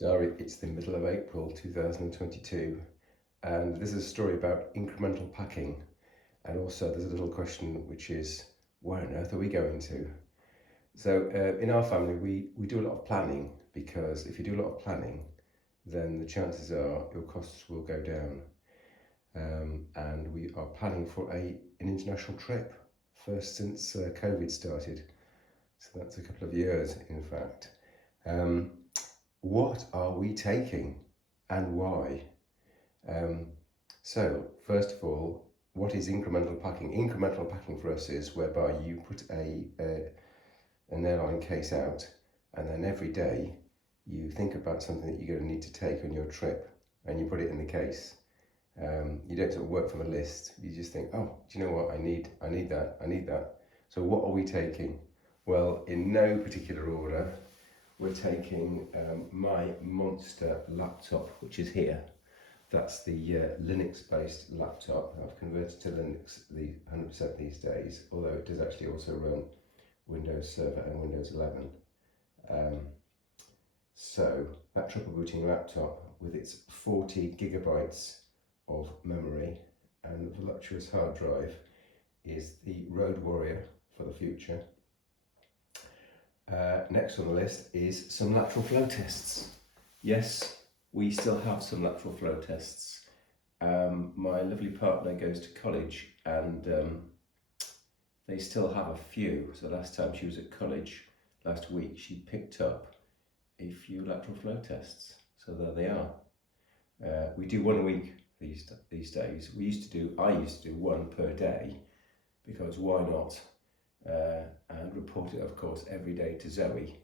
Diary, it's the middle of April 2022, and this is a story about incremental packing. And also, there's a little question which is, where on earth are we going to? So, in our family, we do a lot of planning because if you do a lot of planning, then the chances are your costs will go down. And we are planning for an international trip, first since COVID started. So, that's a couple of years, in fact. Um, what are we taking and why? Um, so, first of all, what is incremental packing? Incremental packing for us is whereby you put an airline case out, and then every day you think about something that you're going to need to take on your trip, and you put it in the case. You don't sort of work from a list. You just think, oh, do you know what? I need that. I need that. So, what are we taking? Well, in no particular order, we're taking my monster laptop, which is here. That's the Linux-based laptop. I've converted to Linux 100% these days, although it does actually also run Windows Server and Windows 11. So that triple booting laptop with its 40 gigabytes of memory and voluptuous hard drive is the road warrior for the future. Next on the list is some lateral flow tests. Yes, we still have some lateral flow tests. My lovely partner goes to college and they still have a few. So last time she was at college, last week, she picked up a few lateral flow tests. So there they are. We do one a week these days. I used to do one per day because why not? And report it, of course, every day to Zoe.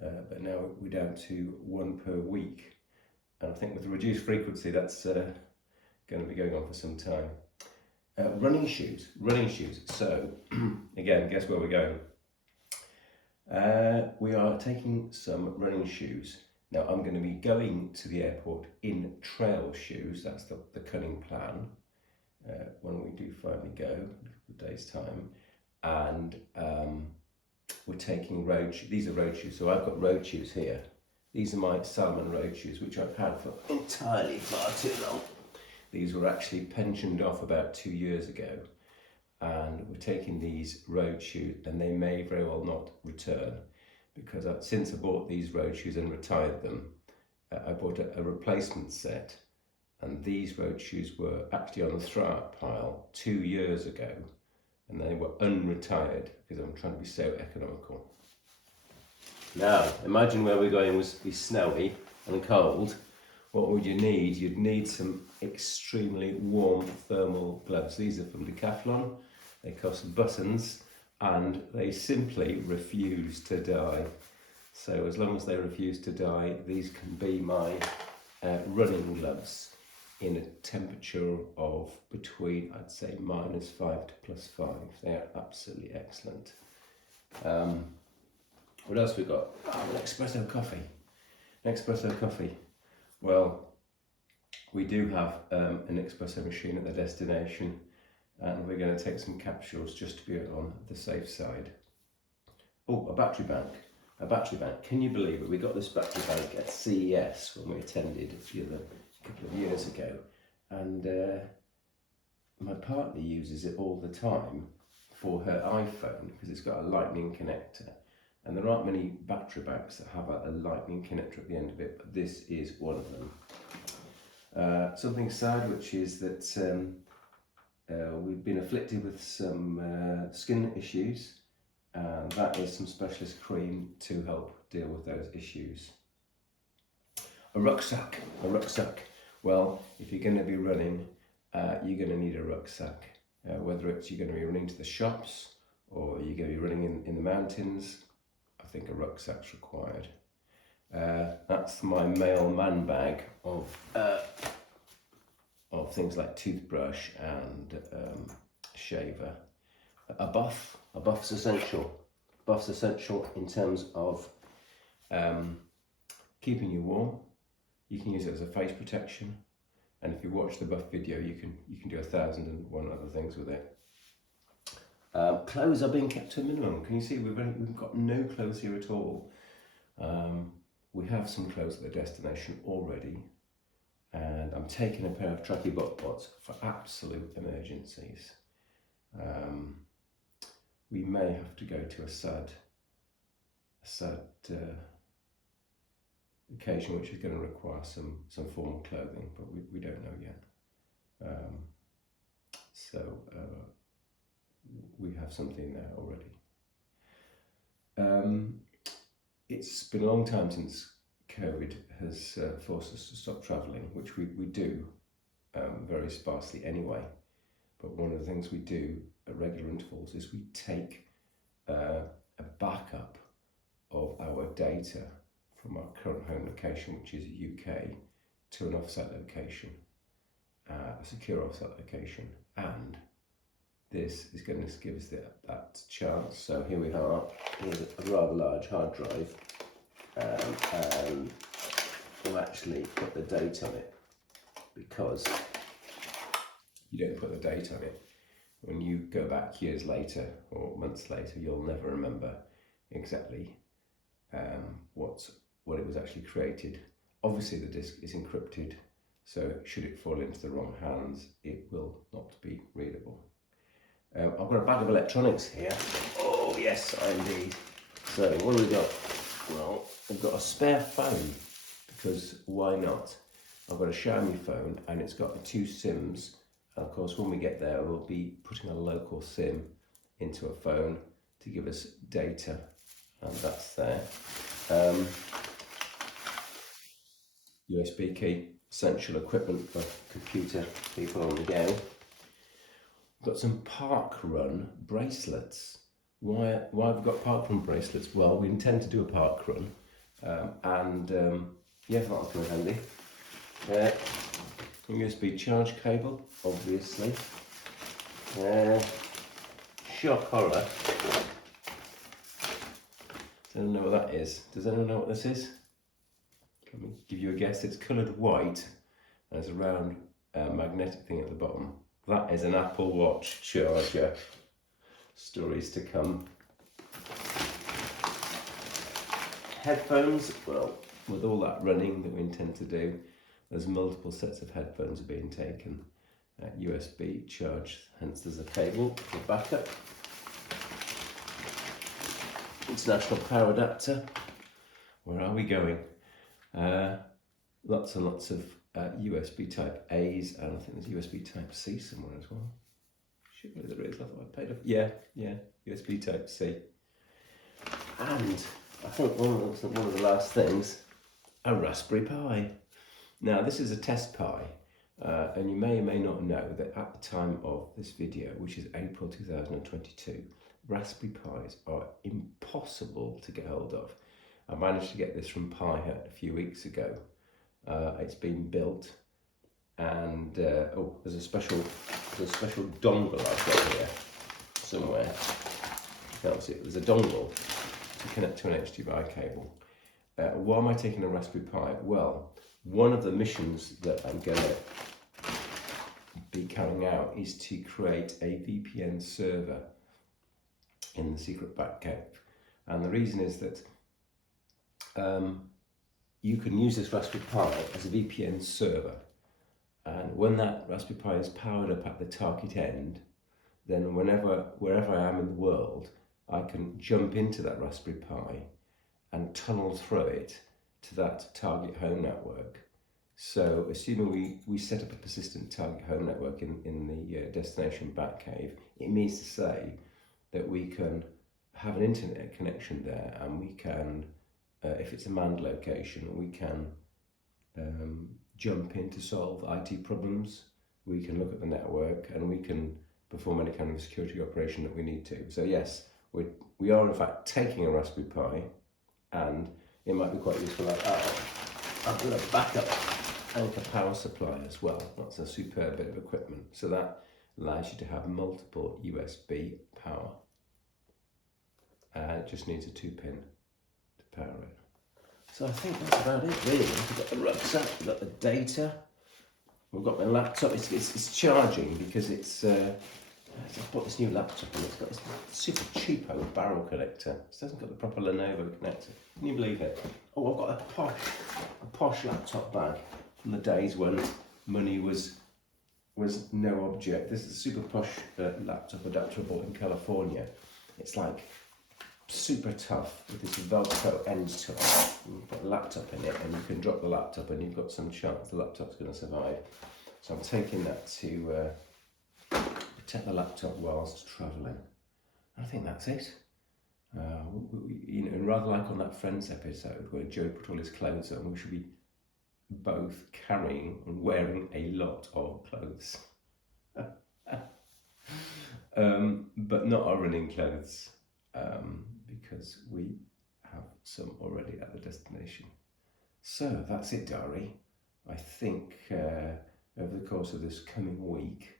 But now we're down to one per week. And I think with the reduced frequency, that's going to be going on for some time. Running shoes. So, again, guess where we're going? We are taking some running shoes. Now, I'm going to be going to the airport in trail shoes. That's the cunning plan. When we do finally go, in a couple of days' time. And we're taking road shoes. These are road shoes. So I've got road shoes here. These are my Salomon road shoes, which I've had for entirely far too long. These were actually pensioned off about 2 years ago. And we're taking these road shoes, and they may very well not return because since I bought these road shoes and retired them, I bought a replacement set. And these road shoes were actually on the throw-out pile 2 years ago. And they were unretired because I'm trying to be so economical. Now, imagine where we're going was be snowy and cold. What would you need? You'd need some extremely warm thermal gloves. These are from Decathlon. They cost buttons and they simply refuse to dye. So as long as they refuse to dye, these can be my running gloves in a temperature of between, I'd say, -5 to +5. They are absolutely excellent. What else we got? An espresso coffee. Well, we do have an espresso machine at the destination, and we're going to take some capsules just to be on the safe side. Oh, a battery bank. Can you believe it? We got this battery bank at CES when we attended a couple of years ago, and my partner uses it all the time for her iPhone because it's got a lightning connector, and there aren't many battery banks that have a lightning connector at the end of it, but this is one of them. Something sad, which is that we've been afflicted with some skin issues, and that is some specialist cream to help deal with those issues. A rucksack. Well, if you're going to be running, you're going to need a rucksack. Whether it's you're going to be running to the shops or you're going to be running in the mountains, I think a rucksack's required. That's my male man bag of things like toothbrush and shaver. A buff's essential. Buff's essential in terms of keeping you warm. You can use it as a face protection, and if you watch the buff video, you can do 1,001 other things with it. Clothes are being kept to a minimum. Can you see we've got no clothes here at all? we have some clothes at the destination already, and I'm taking a pair of tracky bot-bots for absolute emergencies. We may have to go to a sad occasion which is going to require some formal clothing, but we don't know yet. We have something there already. It's been a long time since COVID has forced us to stop travelling, which we do very sparsely anyway. But one of the things we do at regular intervals is we take a backup of our data from our current home location, which is UK, to an offsite location, a secure offsite location, and this is going to give us that chance. So here we are, here's a rather large hard drive, and we'll actually put the date on it, because you don't put the date on it, when you go back years later or months later, you'll never remember exactly what it was actually created. Obviously the disk is encrypted, so should it fall into the wrong hands, it will not be readable. I've got a bag of electronics here. Oh yes, indeed. So what have we got? Well, I've got a spare phone, because why not? I've got a Xiaomi phone and it's got the 2 SIMs. And of course, when we get there, we'll be putting a local SIM into a phone to give us data, and that's there. USB key, essential equipment for computer people on the go. We've got some park run bracelets. Why have we got park run bracelets? Well, we intend to do a park run, yeah, that'll come in handy. USB charge cable, obviously. Shock horror. Does anyone know what that is? Does anyone know what this is? Let me give you a guess. It's coloured white and there's a round magnetic thing at the bottom. That is an Apple Watch charger. Stories to come. Headphones, well, with all that running that we intend to do, there's multiple sets of headphones are being taken. USB charge, hence there's a cable for backup. International power adapter. Where are we going? Lots and lots of USB type A's, and I think there's USB type C somewhere as well. Surely there is. I thought I paid off. Yeah, USB type C. And I think one of the last things, a Raspberry Pi. Now this is a test Pi, and you may or may not know that at the time of this video, which is April 2022, Raspberry Pis are impossible to get hold of. I managed to get this from Pi Hut a few weeks ago. It's been built, and there's a special dongle I've got here somewhere. That's it. There's a dongle to connect to an HDMI cable. Why am I taking a Raspberry Pi? Well, one of the missions that I'm going to be carrying out is to create a VPN server in the secret Batcave, and the reason is that you can use this Raspberry Pi as a VPN server, and when that Raspberry Pi is powered up at the target end, then wherever I am in the world, I can jump into that Raspberry Pi and tunnel through it to that target home network. So assuming we set up a persistent target home network in the destination Batcave, it means to say that we can have an internet connection there, and we can, if it's a manned location, we can jump in to solve IT problems. We can look at the network, and we can perform any kind of security operation that we need to. So yes, we are in fact taking a Raspberry Pi, and it might be quite useful. I've got a backup anchor power supply as well. That's a superb bit of equipment. So that allows you to have multiple USB power. It just needs a 2-pin to power it. So I think that's about it really. We've got the rucksack, we've got the data, we've got my laptop. It's charging because it's I've bought this new laptop and it's got this super cheapo barrel connector. It hasn't got the proper Lenovo connector. Can you believe it? Oh, I've got a posh laptop bag from the days when money was no object. This is a super posh laptop adapter I bought in California. It's like super tough with this Velcro end to it. You put a laptop in it and you can drop the laptop and you've got some chance the laptop's going to survive. So I'm taking that to protect the laptop whilst travelling. I think that's it. You know, and rather like on that Friends episode where Joe put all his clothes on, we should be both carrying and wearing a lot of clothes. But not our running clothes, because we have some already at the destination. So that's it, diary. I think over the course of this coming week,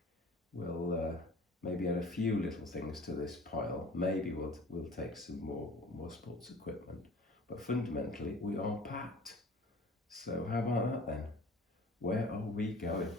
we'll maybe add a few little things to this pile. Maybe we'll take some more sports equipment, but fundamentally we are packed. So how about that then? Where are we going?